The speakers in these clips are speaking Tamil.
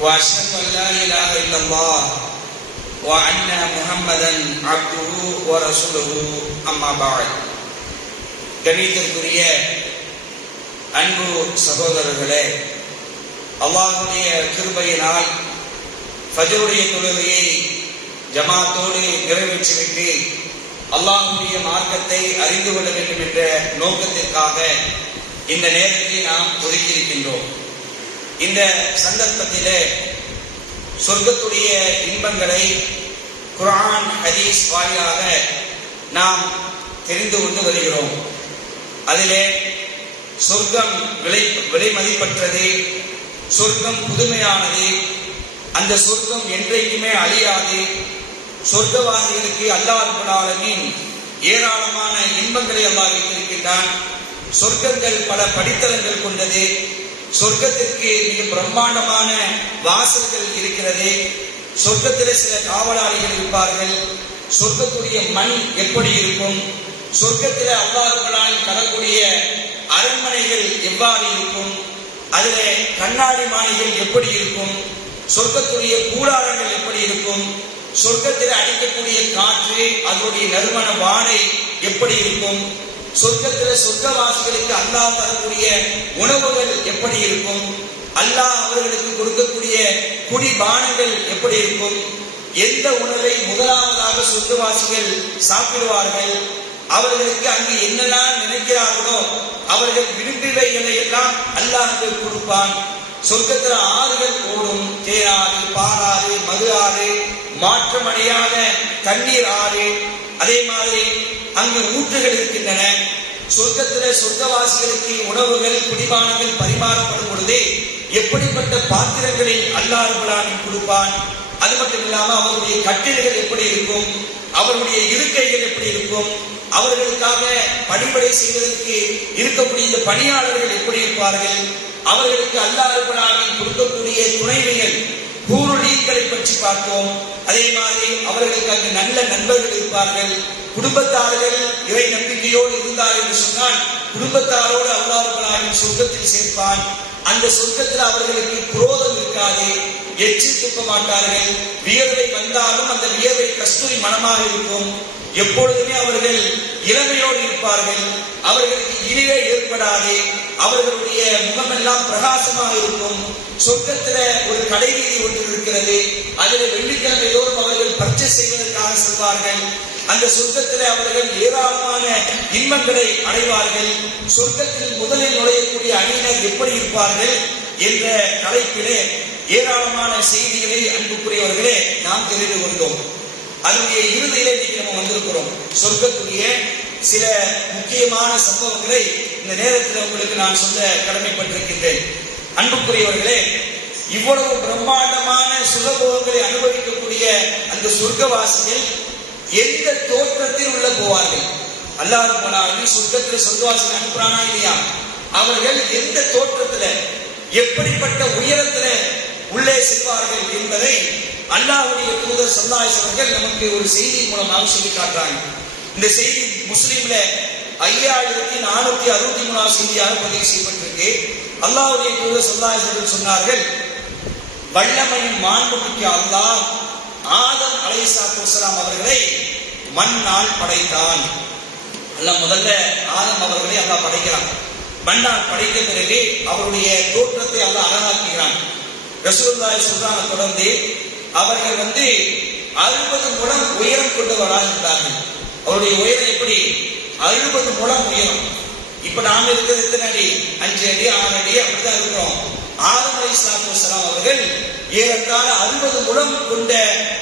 واشهد ان لا اله الا الله وان محمدا عبده ورسوله اما بعد கணிதத்திற்குரிய அன்பு சகோதரர்களே அல்லாஹுடைய கிருபையினால் ஃபஜருடைய தொழுகையை ஜமாத்தோடு நிறைவேற்றிவிட்டு அல்லாஹுடைய மார்க்கத்தை அறிந்து கொள்ள வேண்டும் என்ற நோக்கத்திற்காக இந்த நேரத்தை நாம் ஒதுக்கியிருக்கின்றோம் இந்த சந்தர்ப்பத்திலே சொர்க்கத்துடைய இன்பங்களை குரான் ஹதீஸ் வாயிலாக நாம் தெரிந்து கொண்டு வருகிறோம். அதிலே சொர்க்கம் விலை விலை மதிப்பற்றது சொர்க்கம் புதுமையானது அந்த சொர்க்கம் என்றைக்குமே அழியாது. சொர்க்கவாசிகளுக்கு அல்லாஹாலமின் ஏராளமான இன்பங்களை அல்லாஹ் வைத்திருக்கின்றான். சொர்க்கங்கள் பல படித்தளங்கள் கொண்டது. சொர்க்கத்திற்கு மிக பிரம்மாண்டமான வாசல்கள் இருக்கிறது. சொர்க்கத்தில் சில காவலாளிகள் இருப்பார்கள். சொர்க்கத்துடைய மண் எப்படி இருக்கும்? சொர்க்கத்தில் அவ்வாறுகளால் தரக்கூடிய அரண்மனைகள் எவ்வாறு இருக்கும்? அதில் கண்ணாடி மாளிகள் எப்படி இருக்கும்? சொர்க்கத்துடைய கூடாரங்கள் எப்படி இருக்கும்? சொர்க்கத்தில் அடிக்கக்கூடிய காற்று அதனுடைய நறுமண வாடை எப்படி இருக்கும்? சொர்க்கத்தில் சொர்க்கவாசிகளுக்கு அல்லாஹ் தரக்கூடிய உணவுகள் எப்படி இருக்கும்? அல்லாஹ் அவர்களுக்கு கொடுக்கக்கூடிய குடிபானங்கள் எப்படி இருக்கும்? எந்த உணவை முதலாவதாக சொர்க்கவாசிகள் சாப்பிடுவார்கள்? அவர்களுக்கு அங்கு என்னெல்லாம் நினைக்கிறார்களோ அவர்கள் விரும்பிவைகளை எல்லாம் அல்லாஹ் கொடுப்பான்? சொர்க்கத்தில் ஆறுகள் ஓடும். தேராறு பாலாறு மது ஆறு மாற்றமடையாத தண்ணீர் ஆறு. அதே மாதிரி அங்கு ஊற்றுகள் இருக்கின்றன. சொர்க்கத்தில் சொர்க்கவாசிகளுக்கு உணவுகள் குடிபானங்கள் பரிமாறப்படும் பொழுது எப்படிப்பட்ட பாத்திரங்களை அல்லாஹ் கொடுப்பான்? அது மட்டும் இல்லாமல் அவருடைய கட்டில்கள் எப்படி இருக்கும்? அவருடைய இருக்கைகள் எப்படி இருக்கும்? அவர்களுக்காக பணிபடை செய்வதற்கு இருக்கக்கூடிய இந்த பணியாளர்கள் எப்படி இருப்பார்கள்? அவர்களுக்கு அல்லாஹ் கொடுக்கக்கூடிய துணைவிகள் கூருளீக்களை பற்றி பார்த்தோம். அதே மாதிரி அவர்களுக்கு அங்கு நல்ல நண்பர்கள் இருப்பார்கள். குடும்பத்தார்கள் இறை நம்பிக்கையோடு இருந்தார் என்று சொன்னால் குடும்பத்தாரோடு அல்லாஹ் சொர்க்கத்தில் சேர்ப்பான். அந்த சொர்க்கத்தில் அவர்களுக்கு குரோதம் இருக்காது எச்சி துப்ப மாட்டார்கள். வியர்வை வந்தாலும் அந்த வியர்வை கஸ்தூரி மனமாக இருக்கும். எப்பொழுதுமே அவர்கள் இளமையோடு இருப்பார்கள். அவர்களுக்கு இழிவே ஏற்படாது. அவர்களுடைய முகமெல்லாம் பிரகாசமாக இருக்கும். சொர்க்கத்துல ஒரு கடைவீதி ஒன்று இருக்கிறது. அதில் வெள்ளிக்கிழமை தோறும் அவர்கள் பர்ச்சேஸ் செய்வதற்காக செல்வார்கள். அந்த சொர்க்கத்தில் அவர்கள் ஏராளமான இன்பங்களை அடைவார்கள். சொர்க்கத்தில் முதலில் நுழையக்கூடிய அணியினர் எப்படி இருப்பார்கள் என்ற தலைப்பிலே ஏராளமான செய்திகளை அன்புக்குரியவர்களே நாம் தெரிந்து கொண்டோம். அதனுடைய இறுதியிலே இன்னைக்கு நம்ம வந்திருக்கிறோம். சொர்க்கத்துடைய சில முக்கியமான சம்பவங்களை இந்த நேரத்தில் உங்களுக்கு நான் சொல்ல கடமைப்பட்டிருக்கின்றேன். அன்புக்குரியவர்களே இவ்வளவு பிரம்மாண்டமான சுகபோகங்களை அனுபவிக்கக்கூடிய அந்த சொர்க்கவாசிகள் எந்த தோற்றத்தில் உள்ள போவார்கள்? அல்லாத போனாலும் சொர்க்கத்தில் சொர்க்கவாசிகள் அனுப்புறானா இல்லையா? அவர்கள் எந்த தோற்றத்துல எப்படிப்பட்ட உயரத்துல உள்ளே செல்வார்கள் என்பதை அல்லாஹுடைய தூதர் சல்லாஸ் அவர்கள் நமக்கு ஒரு செய்தி மூலமாக சொல்லி காட்டுறாங்க. இந்த செய்தி முஸ்லீம்ல ஐயாயிரத்தி நானூத்தி அறுபத்தி மூணாவது செய்தியாக பதிவு செய்யப்பட்டிருக்கு. அல்லாஹுடைய தூதர் சல்லாஸ் அவர்கள் சொன்னார்கள் வல்லமையின் மாண்புமிக்க அல்லாஹ் ஆதம் அலைசாத்து வசலாம் அவர்களை மண்ணால் படைத்தான். அல்ல முதல்ல ஆதம் அவர்களை அல்லாஹ் படைக்கிறான். மண்ணால் படைத்த பிறகு அவருடைய தோற்றத்தை அல்லாஹ் அழகாக்குகிறான். ரசூல்லாய் சொல்றாங்க தொடர்ந்து அவர்கள் வந்து அறுபது முழம் உயரம் கொண்டவராக இருந்தார்கள். அவருடைய உயரம் எப்படி? அறுபது முழம் உயரம். இப்ப நாம இருக்கிறது எத்தனை அடி? அஞ்சு அடி ஆறு அடி அப்படிதான் இருக்கிறோம். ஆதம் அலி இஸ்லாத்து அவர்கள் ஏறத்தாழ அறுபது முழம் கொண்ட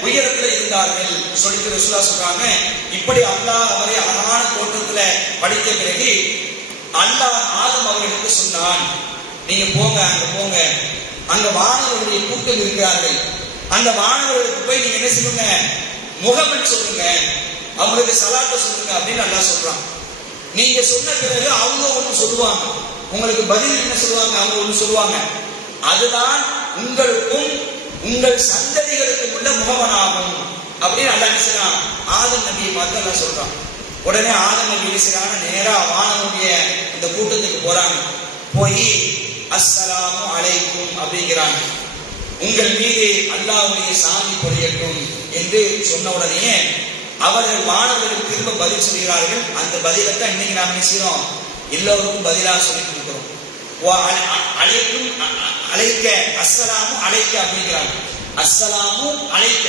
உயரத்தில் இருந்தார்கள் சொல்லிட்டு ரசூலா சொல்றாங்க. இப்படி அல்லாஹ் அவரை அழகான தோற்றத்துல படித்த பிறகு அல்லாஹ் ஆதம் அவர்களுக்கு சொன்னான் நீங்க போங்க அங்க போங்க. அங்க வானவர்களுடைய கூட்டம் இருக்கிறார்கள். அந்த வானவர்களுக்கு போய் நீங்க என்ன சொல்லுங்க முகமன் சொல்லுங்க. அவங்களுக்கு சலாத்த சொல்லுங்க அப்படின்னு நல்லா சொல்றான். நீங்க சொன்ன பிறகு அவங்க ஒண்ணு சொல்லுவாங்க. உங்களுக்கு பதில் என்ன சொல்லுவாங்க? அவங்க ஒண்ணு சொல்லுவாங்க. அதுதான் உங்களுக்கும் உங்கள் சந்ததிகளுக்கும் உள்ள முகமனாகும் அப்படின்னு நல்லா நினைச்சான் ஆதம் நபியை பார்த்து நல்லா சொல்றான். உடனே ஆதம் நபி நினைச்சான நேரா வானனுடைய இந்த கூட்டத்துக்கு போறாங்க. போய் அஸ்ஸலாமு அலைக்கும் அப்படிங்கிறாங்க. உங்கள் மீது அல்லாஹ்வுடைய சாமி பொழியட்டும் என்று சொன்ன உடனே அவர்கள் மாணவர்களுக்கு திரும்ப பதில் சொல்கிறார்கள். அந்த பதிலை தான் இன்னைக்கு நாம் என்ன எல்லோருக்கும் பதிலாக சொல்லி கொடுக்கிறோம். அழைக்கும் அழைக்க அஸ்ஸலாமு அழைக்க அப்படிங்கிறாங்க. அஸ்ஸலாமு அழைக்க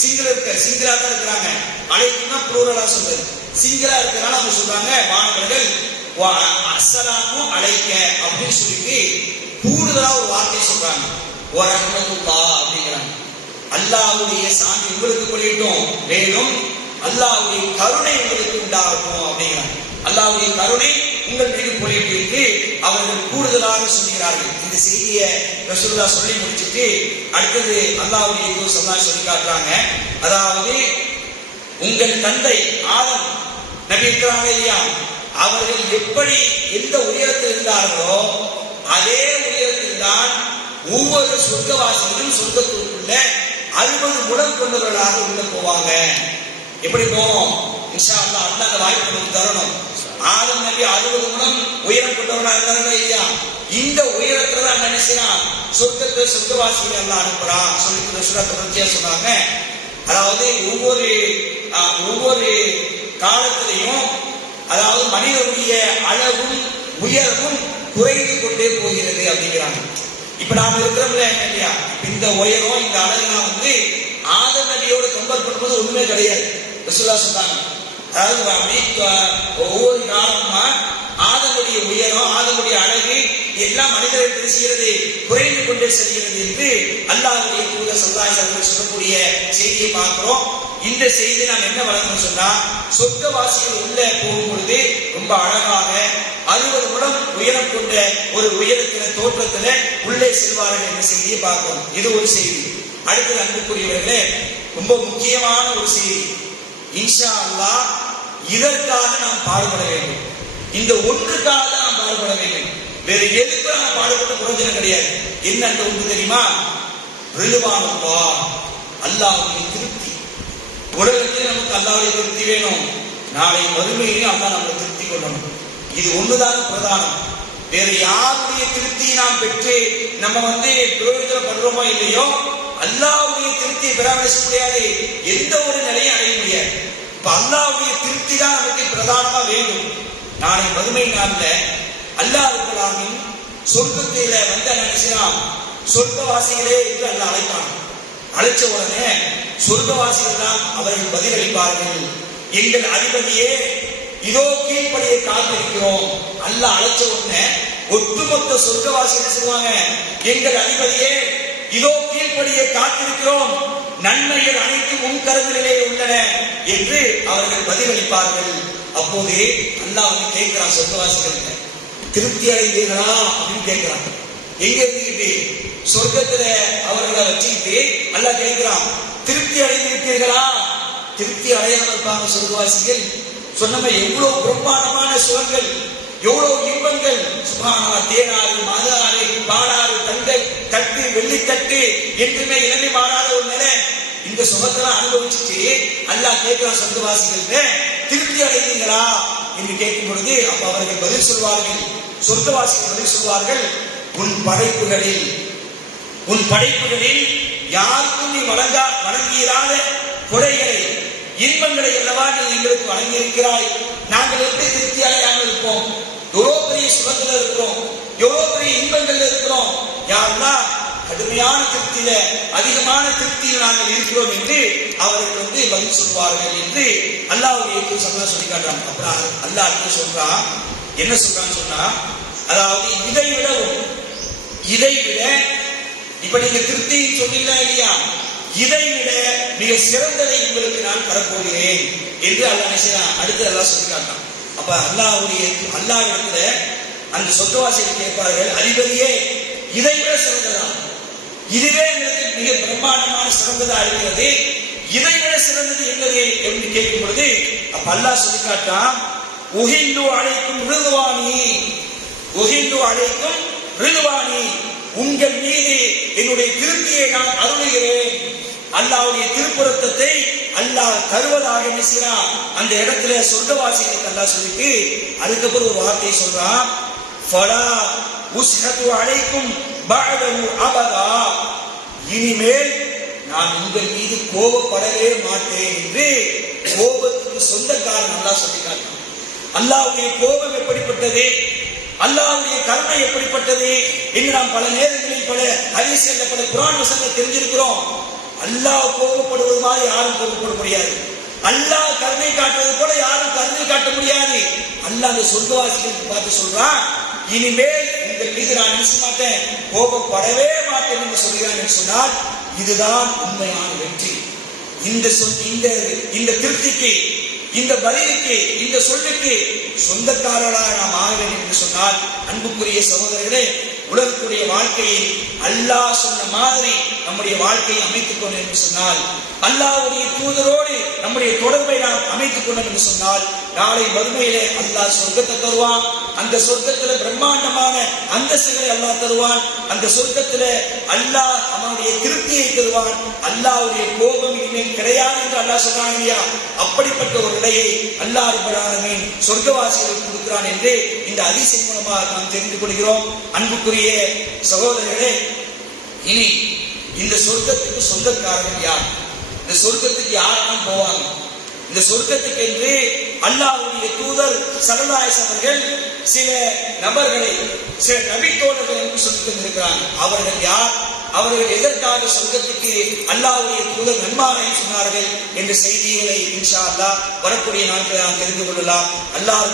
சிங்கிள் இருக்க சிங்கிளா தான் இருக்கிறாங்க அழைக்கும்னா ப்ளூரலா சொல்றது. சிங்கிளா இருக்கிறனால அவங்க சொல்றாங்க. மாணவர்கள் வா அழைக்க அப்படின்னு சொல்லிட்டு கூடுதலா ஒரு வார்த்தை சொல்றாங்க. ஒரு அகமதுல்லா அப்படிங்கிறாங்க. அல்லாஹ்வுடைய சாமி உங்களுக்கு கொள்ளிட்டோம் மேலும் அல்லாவுடைய கருணை உங்களுக்கு உண்டாகும் அப்படிங்கிறாங்க. அல்லாவுடைய கருணை உங்கள் மீது பொழியட்டும் என்று அவர்கள் கூடுதலாக சொல்கிறார்கள். இந்த செய்தியை ரசூல்லா சொல்லி முடிச்சிட்டு அடுத்தது அல்லாவுடைய சொல்லி காட்டுறாங்க. அதாவது உங்கள் தந்தை ஆதம் நபி இருக்கிறாங்க இல்லையா அவர்கள் எப்படி எந்த உயரத்தில் இருந்தார்களோ அதே உயரத்தில் தான் ஒவ்வொரு சொர்க்கவாசிகளும் சொர்க்கத்திற்குள்ள அறுபது முடம் கொண்டவர்களாக உள்ள போவாங்க எப்படி போவோம் இன்ஷா அல்லா அந்த வாய்ப்பு நமக்கு தரணும் ஆதம் நபி அறுபது முடம் உயரம் கொண்டவர்களா இருந்தாங்க இல்லையா இந்த உயரத்துல தான் நினைச்சான் சொர்க்கத்தை சொர்க்கவாசிகள் எல்லாம் அனுப்புறான் சொல்லி ரசூலா தொடர்ச்சியா சொன்னாங்க அதாவது ஒவ்வொரு ஒவ்வொரு காலத்திலையும் அதாவது மனிதனுடைய அளவும் உயரமும் குறைந்து கொண்டே போகிறது அப்படிங்கிறாங்க. இப்ப நாம இருக்கிறோம்ல இல்லையா? இந்த உயரம் இந்த அழகுலாம் வந்து ஆதம் நபியோட கம்பேர் பண்ணும்போது ஒண்ணுமே கிடையாது. ரசூலா சொன்னாங்க. அதாவது அப்படி ஒவ்வொரு காலமா ஆதனுடைய உயரம் ஆதனுடைய அழகு எல்லாம் மனிதரை பேசுகிறது குறைந்து கொண்டே செல்கிறது என்று அல்லாஹுடைய தூத சல்லாஹ் சொல்லக்கூடிய செய்தியை பார்க்கிறோம். இந்த செய்தி நாம் என்ன வழங்கணும் சொன்னா சொர்க்கவாசிகள் உள்ளே போகும் பொழுது ரொம்ப அழகாக அறுபது முடம் உயரம் கொண்ட ஒரு உயரத்தின தோற்றத்துல உள்ளே செல்வார்கள் என்ற செய்தியை பார்க்கிறோம் இது ஒரு செய்தி. அடுத்தது அன்புக்குரியவர்களே ரொம்ப முக்கியமான ஒரு செய்தி. இன்ஷா அல்லாஹ் இதற்காக நாம் பாடுபட வேண்டும். இந்த ஒன்றுக்காக தான் நாம் பாடுபட வேண்டும். வேற எதுக்கு நாம் பாடுபட்ட பிரயோஜனம் கிடையாது. என்ன அந்த ஒன்று தெரியுமா? ரிலுவானுல்லா அல்லாவுடைய திருப்தி. உலகத்தில் நமக்கு அல்லாவுடைய திருப்தி வேணும். நாளை மறுமையிலே அல்லா நம்மளை திருப்தி கொள்ளணும். இது ஒண்ணுதான் பிரதானம். வேறு யாருடைய திருப்தியை நாம் பெற்று நம்ம வந்து பிரயோஜனப்படுறோமோ இல்லையோ அல்லாவுடைய திருப்தியை பெறாமல் முடியாது எந்த ஒரு நிலையும் அடைய முடியாது. இப்ப அல்லாவுடைய திருப்தி தான் நமக்கு பிரதானமா வேண்டும். நாளை மறுமை நாள்ல அல்லாஹ் சொர்க்கத்தில வந்து நினைச்சான் சொர்க்கவாசிகளே என்று அல்ல அழைப்பான் அழைச்ச உடனே சொர்க்கவாசிகள் தான் அவர்கள் பதிலளிப்பார்கள். எங்கள் அதிபதியே இதோ கீழ்படியை காத்திருக்கிறோம். அல்ல அழைச்ச உடனே ஒட்டுமொத்த சொர்க்கவாசிகள் சொல்லுவாங்க? எங்கள் அதிபதியே இதோ கீழ்ப்படியை காத்திருக்கிறோம். நன்மைகள் அனைத்தும் உன் கருத்திலே உள்ளன என்று அவர்கள் பதிலளிப்பார்கள். அப்போது அல்லாஹ் வந்து கேட்கிறான் சொர்க்கவாசிகள் திருப்தி அடைந்தீர்களா அப்படின்னு கேட்கிறான். எங்க இருந்துகிட்டு சொர்க்கத்துல அவர்களை வச்சுக்கிட்டு அல்லாஹ் கேட்கிறான். திருப்தி அடைந்திருப்பீர்களா? திருப்தி அடையாம இருப்பாங்க சொர்க்கவாசிகள் சொன்னமே எவ்வளவு பிரம்மாண்டமான சுகங்கள் எவ்வளவு இன்பங்கள். சுபானமா தேனாறு மது ஆறு பாடாறு தங்கை தட்டு வெள்ளித்தட்டு என்றுமே இளமை மாறாத ஒரு நிலை. இந்த சுகத்தெல்லாம் அனுபவிச்சுட்டு அல்லாஹ் கேட்கிறான் சொர்க்கவாசிகள் திருப்தி அடைந்தீங்களா என்று கேட்கும் பொழுது அப்ப அவர்கள் பதில் சொல்வார்கள். சொர்க்கவாசிகள் பதில் சொல்வார்கள் உன் படைப்புகளில் உன் படைப்புகளில் யாருக்கும் நீ வழங்கா வழங்கியிராத கொடைகளை இன்பங்களை அல்லவா நீ எங்களுக்கு வழங்கியிருக்கிறாய் நாங்கள் எப்படி திருப்தியாக அடையாமல் இருப்போம்? எவ்வளோ பெரிய சுகத்தில் இருக்கிறோம். எவ்வளோ பெரிய இன்பங்கள் இருக்கிறோம். யாருன்னா கடுமையான திருப்தியில அதிகமான திருப்தியில் நாங்கள் இருக்கிறோம் என்று அவர்கள் வந்து பதில் சொல்வார்கள் என்று அல்லாஹ்வுடைய சொல்ல சொல்லி காட்டுறாங்க. அப்புறம் அல்லாஹ் அடுத்து சொல்றான் என்ன சொல்றான்னு சொன்னா அதாவது இதை விடவும் இதை விட இப்ப நீங்க திருப்தி சொன்னீங்களா இல்லையா? இதை விட மிக சிறந்ததை உங்களுக்கு நான் தரப்போகிறேன் என்று அல்லா என்ன அடுத்து அல்லாஹ் சொல்லிக்காட்டான் அப்ப அல்லாவுடைய அல்லாஹ் இடத்துல அந்த சொத்துவாசிகள் கேட்பார்கள் அதிபதியே இதை விட சிறந்ததா? இதுவே எங்களுக்கு மிக பிரம்மாண்டமான சிறந்ததா இருக்கிறது. இதை விட சிறந்தது என்னது என்று கேட்கும் பொழுது அப்ப அல்லாஹ் சொல்லிக்காட்டான் உகிந்து அழைக்கும் ரிதுவாணி உகிந்து அழைக்கும் ரிதுவாணி உங்கள் மீது என்னுடைய திருப்தியை நான் அருளுகிறேன். அல்லாவுடைய திருப்புறத்தத்தை அல்லாஹ் தருவதாக என்ன அந்த இடத்துல சொர்க்கவாசிகளுக்கு அல்லாஹ் சொல்லிட்டு அதுக்கப்புறம் ஒரு வார்த்தையை சொல்றான். ஃபலா உஸ்ஹது அழைக்கும் பஅதஹு அபதா. இனிமேல் நான் உங்கள் மீது கோபப்படவே மாட்டேன் என்று கோபத்துக்கு சொந்தக்காரன் அல்லாஹ் சொல்லிட்டார் அல்லாவுடைய கோபம் எப்படிப்பட்டது? அல்லாவுடைய கருணை எப்படிப்பட்டது என்று நாம் பல நேரங்களில் பல ஹதீஸ்கள்ல பல குர்ஆன் வசனங்களை தெரிஞ்சிருக்கிறோம். அல்லாஹ் கோபப்படுவது மாதிரி யாரும் கோபப்பட முடியாது. அல்லாஹ் கருணை காட்டுவது கூட யாரும் கருணை காட்ட முடியாது. அல்லாஹ் அந்த சொர்க்கவாசிகளுக்கு பார்த்து சொல்றான் இனிமேல் உங்கள் மீது நான் நினைச்ச மாட்டேன் கோபப்படவே மாட்டேன் என்று சொல்கிறான் என்று சொன்னால் இதுதான் உண்மையான வெற்றி. இந்த சொல் இந்த இந்த திருப்திக்கு இந்த பதிலுக்கு இந்த சொல்லுக்கு சொந்தக்காரர்களாக நாம் ஆக வேண்டும் என்று சொன்னால் அன்புக்குரிய சகோதரர்களே உலகத்துடைய வாழ்க்கையை அல்லாஹ் சொன்ன மாதிரி நம்முடைய வாழ்க்கையை அமைத்துக் கொண்டோம் என்று சொன்னால் அல்லாஹ்வுடைய தூதரோடு நம்முடைய தொடர்பை நாம் அமைத்துக் கொண்டோம் என்று சொன்னால் நாளை வறுமையிலே அல்லாஹ் சொர்க்கத்தை தருவான். அந்த சொர்க்கத்துல பிரம்மாண்டமான அந்தஸ்துகளை அல்லாஹ் தருவான். அந்த சொர்க்கத்துல அல்லாஹ் அவனுடைய திருப்தியை தருவான். அல்லாஹ்வுடைய கோபம் மேல் கிடையாது என்று அல்லாஹ் சொல்றான் இல்லையா? அப்படிப்பட்ட ஒரு நிலையை அல்லாஹ் ரப்பல் சொர்க்கவாசிகளுக்கு கொடுக்கிறான் என்று இந்த அதிசயம் மூலமாக நாம் தெரிந்து கொள்கிறோம். அன்புக்குரிய சகோதரர்களே இனி இந்த சொர்க்கத்துக்கு சொந்தக்காரர்கள் யார்? இந்த சொர்க்கத்துக்கு யாரெல்லாம் போவாங்க? இந்த சொர்க்கத்துக்கு என்று அல்லாஹுடைய தூதர் சரதாயஸ் அவர்கள் சில நபர்களை சில நபித்தோழர்கள் என்று சொல்லி தந்திருக்கிறாங்க அவர்கள் யார்? அவர்கள் எதற்காக சொர்க்கத்துக்கு அல்லாஹ்வுடைய தூதர் நன்மாராயம் சொன்னார்கள் என்ற செய்திகளை இன்ஷா அல்லாஹ் வரக்கூடிய நாட்களில் நாம் தெரிந்து கொள்ளலாம். அல்லாஹ்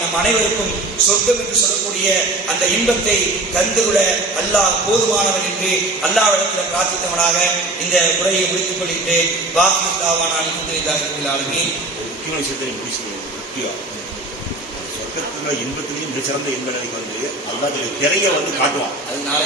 நம் அனைவருக்கும் சொர்க்கம் என்று சொல்லக்கூடிய அந்த இன்பத்தை தந்துவிட அல்லாஹ் போதுமானவன் என்று அல்லாஹ்விடத்தில் பிரார்த்தித்தவனாக இந்த உரையை முடித்துக் கொள்கிட்டு வாக்கு தாவான அனுமதி சொர்க்கத்துல இன்பத்திலையும் மிகச்சிறந்த இன்ப நிலைக்கு வந்து அல்லாஹ் திரையை வந்து காட்டுவான். அது நாளை